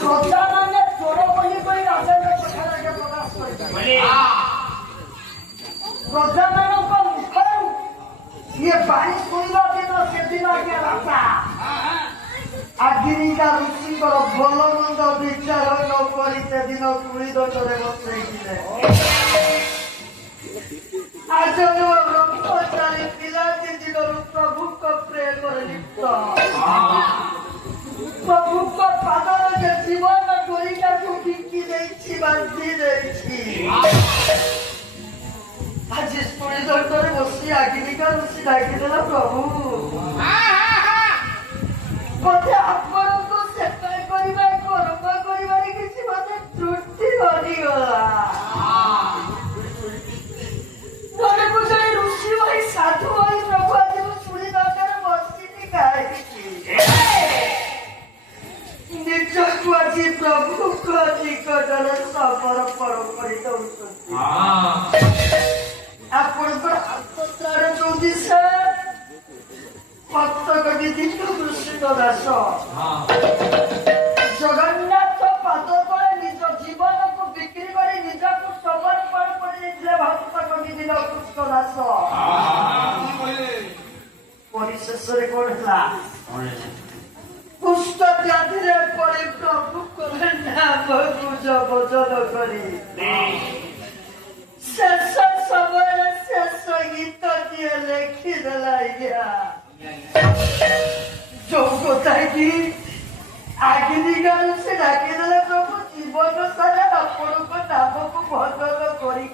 শ্রদ্ধা মানে চোর বলি করে রাজার কথাটাকে প্রকাশ করেছে শ্রদ্ধা ମାନଙ୍କ মুখରୁ ଇଏ ବାଣୀ ଶୁଣିବା ଦିନ ସେଦିନ ଆଜ୍ଞା ରାଜା ଆଗିରିକା ଋଷିଙ୍କର ଭଲ ମନ୍ଦ ବିଚାର ନ କରି ସେଦିନ ତୁଳି ଦଣ୍ଡରେ ବସେଇଥିଲେ ଆଜନ୍ମ ବ୍ରହ୍ମଚାରୀ ପିଲାଟି ଦିନରୁ ପ୍ରଭୁଙ୍କ ପ୍ରେମରେ ଲିପ୍ତ ପ୍ରଭୁଙ୍କ ପାଦରେ ଯେ ଜୀବନ ଡୋରିଟାକୁ ବିକି ଦେଇଛି ବାନ୍ଧି ଦେଇଛି ଆଜି ତୁଳି ଦଣ୍ଡରେ ବସି ଆଗିରିକା ଋଷି ଡାକିଦେଲା ପ୍ରଭୁ ମତେ ଆପଣଙ୍କୁ ସେବା କରିବା କର୍ମ କରିବାରେ କିଛି ମତେ ତ୍ରୁଟି ରହିଗଲା ଜଣକୁ ଜଣେ ଋଷି ଭାଇ ସାଧୁ ଭାଇ ପ୍ରଭୁ ଆଜି ମୁଁ ତୁଳି ଦଣ୍ଡରେ ବସିନି କାହିଁକି ନିଜକୁ ଆଜି ପ୍ରଭୁଙ୍କ ନିକଟରେ ସମର୍ପଣ କରିଦଉଛନ୍ତି ଆପଣଙ୍କର ହାତ ତ୍ରାଣ ଚୌଦିଶା ଭକ୍ତକ ବିଧିକୁ କୃଷ୍ଣ ଦାସ ଜଗନ୍ନାଥ ପାଦ ତଳେ ନିଜ ଜୀବନକୁ ବିକ୍ରି କରି ନିଜକୁ ସମର୍ପଣ କରି ଦେଇଥିଲେ ଭକ୍ତକ ବିଧିର କୃଷ୍ଣ ଦାସ ପରିଶେଷରେ କଣ ହେଲା କୁଷ୍ଠ ବ୍ୟାଧିରେ ପଡ଼ି ପ୍ରଭୁଙ୍କ ନାମକୁ ଭଜନ କରି ଶେଷ ସମୟରେ ଶେଷ ଗୀତଟିଏ ଲେଖିଦେଲା ଆଜ୍ଞା ଯୋଉ କଥା କି ଆଗିରିକାରୁ ସେ ଡାକିଦେଲେ ପ୍ରଭୁ ଜୀବନ ସାରା ଆପଣଙ୍କ ନାମକୁ ଭଜନ କରି